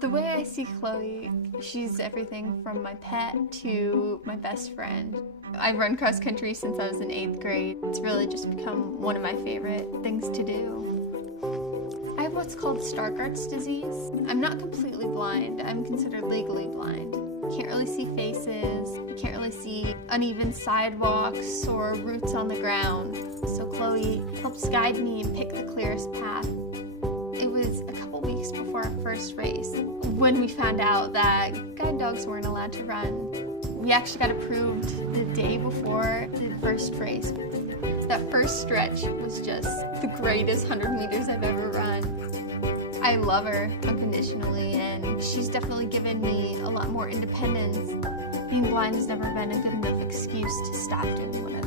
The way I see Chloe, she's everything from my pet to my best friend. I've run cross country since I was in 8th grade. It's really just become one of my favorite things to do. I have what's called Stargardt's disease. I'm not completely blind. I'm considered legally blind. Can't really see faces. I can't really see uneven sidewalks or roots on the ground. So Chloe helps guide me and pick the clearest path. It was a couple weeks before our first race when we found out that guide dogs weren't allowed to run. We actually got approved the day before the first race. That first stretch was just the greatest 100 meters I've ever run. I love her unconditionally, and she's definitely given me a lot more independence. Being blind has never been a good enough excuse to stop doing what I